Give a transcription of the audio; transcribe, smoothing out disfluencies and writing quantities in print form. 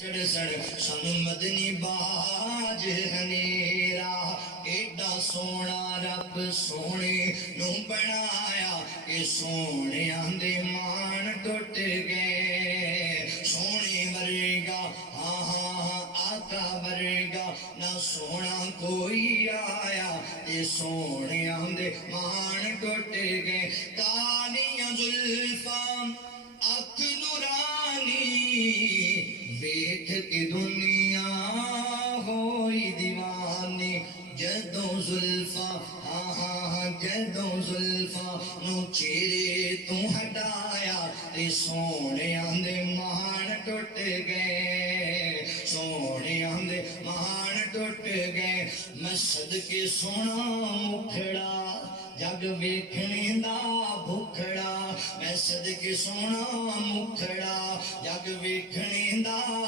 چڑھ سن مدنی باج ہنیرا ایڈا سونا رب سونے نو بنایا کہ سونے آندے مان ٹوٹ گئے سونے ورگا آقا ورگا نہ سونا کوئی آیا کہ سونے آندے مان ٹوٹ گئے کالیاں زلفاں اکھ نورانی ویکھ کے دنیا ہوئی دیوانی جدوں زلفاں جدوں زلفاں نو چہرے تو ہٹایا تے سونیاں دے مان ٹوٹ گئے سونیاں دے مان ٹوٹ گئے میں صدقے سونا مکھڑا جگ ویکھنے دا بھکھڑا میں صدقے سونا مکھڑا جگ ویکھنے دا